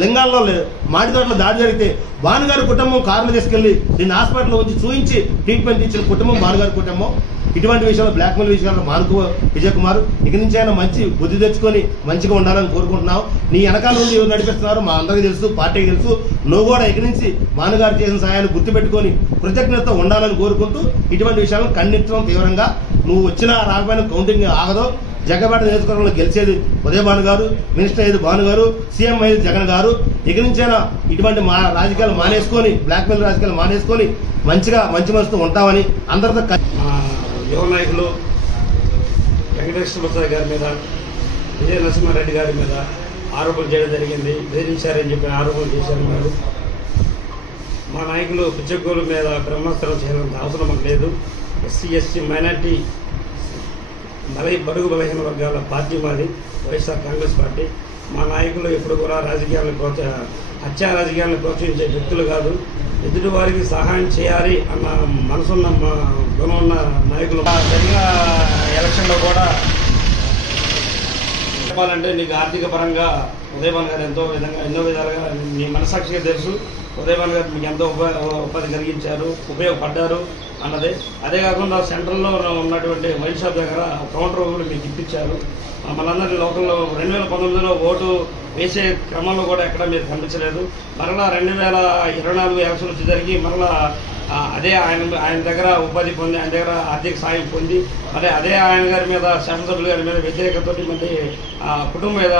లింగాల్లో మాడితోటలో దాడి జరిగితే భానుగారి కుటుంబం కారులు తీసుకెళ్లి దీన్ని హాస్పిటల్లో ఉంచి చూపించి ట్రీట్మెంట్ ఇచ్చిన కుటుంబం భానుగారి కుటుంబం. ఇటువంటి విషయంలో బ్లాక్మెయిల్ విషయాల్లో మానుకో విజయ్ కుమార్ ఇక నుంచి అయినా మంచి బుద్ధి తెచ్చుకొని మంచిగా ఉండాలని కోరుకుంటున్నావు. నీ వెనకాల నుండి ఎవరు నడిపిస్తున్నారు మా అందరికీ తెలుసు, పార్టీకి తెలుసు. నువ్వు కూడా ఇక నుంచి భానుగారు చేసిన సహాయాన్ని గుర్తుపెట్టుకొని కృతజ్ఞత ఉండాలని కోరుకుంటూ ఇటువంటి విషయాలను ఖండించడం తీవ్రంగా. నువ్వు వచ్చిన రాకపోయినా కౌంటింగ్ ఆగదు. జగ్గపేట నియోజకవర్గంలో గెలిచేది ఉదయ భాను గారు, మినిస్టర్ అయ్యేది భాను గారు, సీఎం అయ్యేది జగన్ గారు. ఇక నుంచైనా ఇటువంటి రాజకీయాలు మానేసుకొని బ్లాక్మెయిల్ రాజకీయాలు మానేసుకొని మంచిగా మంచి మనసుతో ఉంటామని అందరితో. యువ నాయకులు వెంకటేశ్వర ప్రసాద్ గారి మీద, విజయ నరసింహారెడ్డి గారి మీద ఆరోపణలు చేయడం జరిగింది. బెదిరించారని చెప్పి ఆరోపణలు చేశారు. మీరు మా నాయకులు పిచ్చగోలు మీద బ్రహ్మాస్త్రం చేయాలంత అవసరం మాకు లేదు. ఎస్సీ ఎస్టీ మైనార్టీ బడుగు బలహీన వర్గాల పార్టీ మాది వైఎస్ఆర్ కాంగ్రెస్ పార్టీ. మా నాయకులు ఎప్పుడు కూడా హత్యా రాజకీయాలను ప్రోత్సహించే వ్యక్తులు కాదు. ఎదుటి వారికి సహాయం చేయాలి అన్న మనసున్న గుణం ఉన్న నాయకులు. జరిగిన ఎలక్షన్లో కూడా చెప్పాలంటే నీకు ఆర్థిక పరంగా ఉదయభాన్ గారు ఎన్నో విధాలుగా మీ మనసాక్షిగా తెలుసు. ఉదయభాన్ గారు మీకు ఎంతో ఉపాధి కలిగించారు, ఉపయోగపడ్డారు అన్నదే. అదే కాకుండా సెంట్రల్లో ఉన్నటువంటి వైన్ షాప్ దగ్గర కౌంటర్ కూడా మీకు ఇప్పించారు. మనందరి లోకల్లో 2019లో ఓటు వేసే క్రమంలో కూడా ఎక్కడ మీరు కనిపించలేదు. మరలా 2024 ఎలక్షన్ వచ్చి జరిగి మరలా అదే ఆయన దగ్గర ఉపాధి పొంది, ఆయన దగ్గర ఆర్థిక సాయం పొంది, మరి అదే ఆయన గారి మీద శాసనసభ్యుల గారి మీద వ్యతిరేకతతో మళ్ళీ కుటుంబం మీద